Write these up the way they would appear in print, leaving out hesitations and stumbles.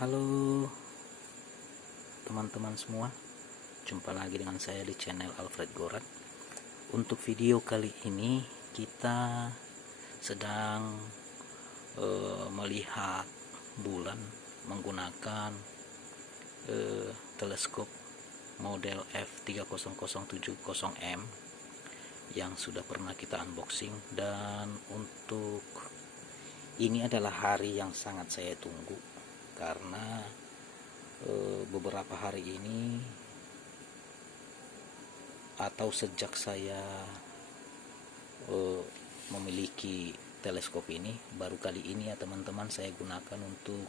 Halo teman-teman semua, jumpa lagi dengan saya di channel Alfred Gorat. Untuk video kali ini kita sedang melihat bulan menggunakan teleskop model F3007M yang sudah pernah kita unboxing, dan untuk ini adalah hari yang sangat saya tunggu karena beberapa hari ini atau sejak saya memiliki teleskop ini, baru kali ini ya teman-teman saya gunakan untuk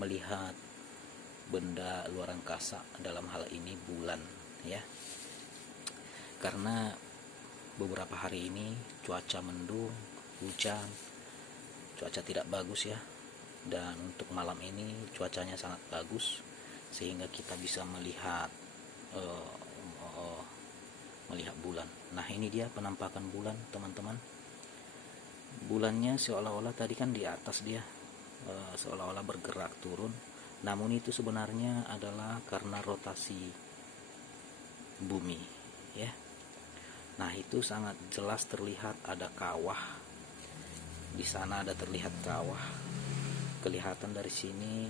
melihat benda luar angkasa, dalam hal ini bulan ya. Karena beberapa hari ini cuaca mendung, hujan, cuaca tidak bagus ya. Dan untuk malam ini cuacanya sangat bagus sehingga kita bisa melihat bulan. Nah, ini dia penampakan bulan teman-teman. Bulannya seolah-olah tadi kan di atas dia seolah-olah bergerak turun, namun itu sebenarnya adalah karena rotasi bumi ya. Nah, itu sangat jelas terlihat ada kawah di sana, ada terlihat kawah. Kelihatan dari sini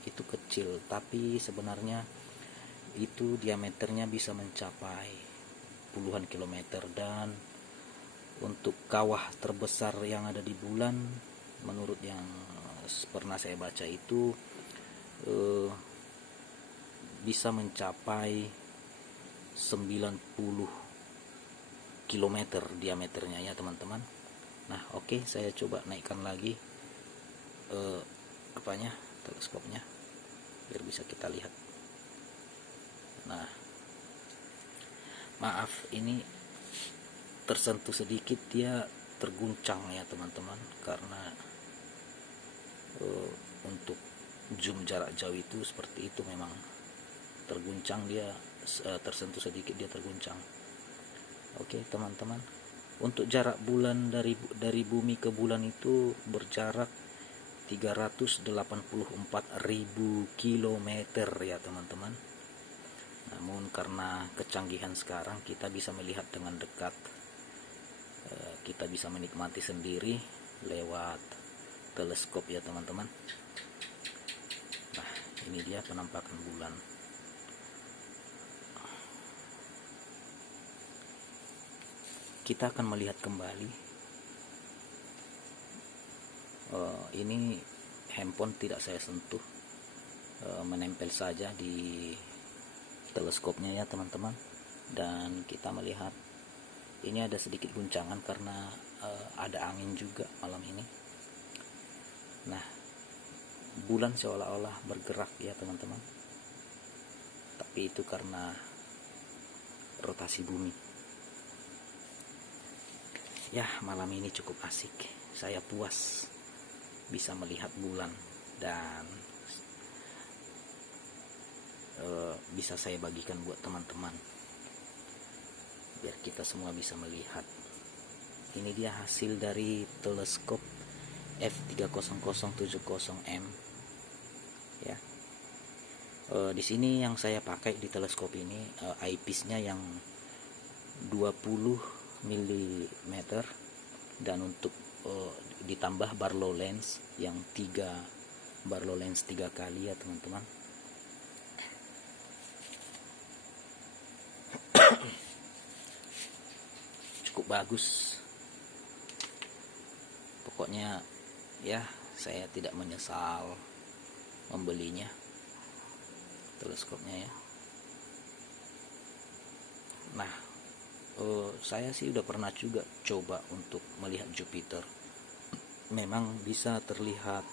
itu kecil, tapi sebenarnya itu diameternya bisa mencapai puluhan kilometer. Dan untuk kawah terbesar yang ada di bulan, menurut yang pernah saya baca itu bisa mencapai 90 kilometer diameternya ya teman-teman. Nah, oke, saya coba naikkan lagi teleskopnya biar bisa kita lihat. Nah, maaf ini tersentuh sedikit, dia terguncang ya teman-teman, karena untuk zoom jarak jauh itu seperti itu, memang terguncang dia, tersentuh sedikit dia terguncang. Oke teman-teman, untuk jarak bulan dari bumi ke bulan itu berjarak 384.000 kilometer ya teman-teman. Namun karena kecanggihan sekarang kita bisa melihat dengan dekat, kita bisa menikmati sendiri lewat teleskop ya teman-teman. Nah, ini dia penampakan bulan. Kita akan melihat kembali. Ini handphone tidak saya sentuh, menempel saja di teleskopnya ya teman-teman. Dan kita melihat ini ada sedikit guncangan karena ada angin juga malam ini. Nah, bulan seolah-olah bergerak ya teman-teman, tapi itu karena rotasi bumi. Ya, malam ini cukup asik, saya puas bisa melihat bulan, dan bisa saya bagikan buat teman-teman biar kita semua bisa melihat. Ini dia hasil dari teleskop F3007M ya. Di sini yang saya pakai di teleskop ini eyepiece-nya yang 20 mm, dan untuk ditambah Barlow lens yang 3 Barlow lens 3 kali ya teman-teman. Cukup bagus pokoknya ya, saya tidak menyesal membelinya teleskopnya ya. Nah, saya sih udah pernah juga coba untuk melihat Jupiter. Memang bisa terlihat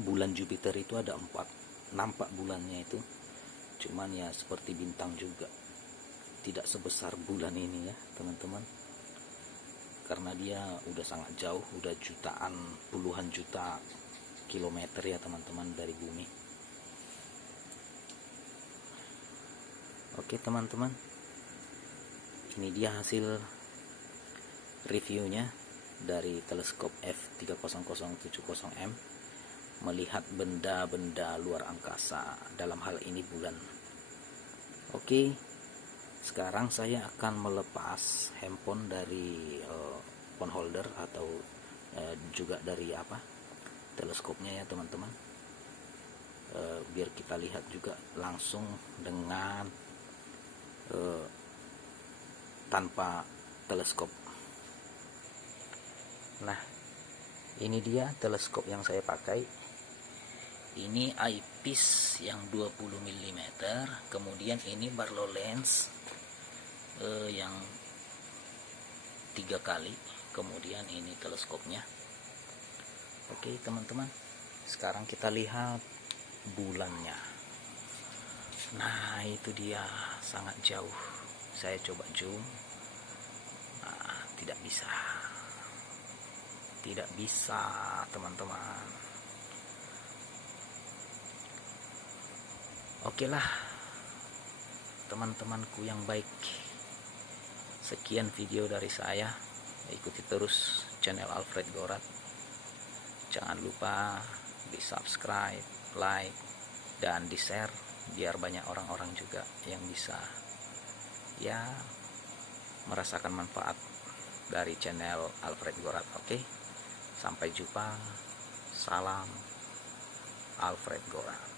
bulan Jupiter itu ada 4, nampak bulannya itu, cuman ya seperti bintang juga, tidak sebesar bulan ini ya teman-teman, karena dia udah sangat jauh, udah jutaan, puluhan juta kilometer ya teman-teman dari bumi. Oke teman-teman, ini dia hasil reviewnya dari teleskop F3007M. melihat benda-benda luar angkasa, dalam hal ini bulan. Oke, sekarang saya akan melepas handphone dari phone holder atau juga dari teleskopnya ya teman-teman, biar kita lihat juga langsung dengan tanpa teleskop. Nah, ini dia teleskop yang saya pakai. Ini eyepiece yang 20 mm, kemudian ini Barlow lens yang 3 kali, kemudian ini teleskopnya. Oke teman-teman, sekarang kita lihat bulannya. Nah, itu dia, sangat jauh. Saya coba zoom. Nah, tidak bisa teman-teman. Oke lah teman-temanku yang baik, sekian video dari saya. Ikuti terus channel Alfred Gorat. Jangan lupa di subscribe, like, dan di share, biar banyak orang-orang juga yang bisa merasakan manfaat dari channel Alfred Gorat. Oke, sampai jumpa. Salam Alfred Gorat.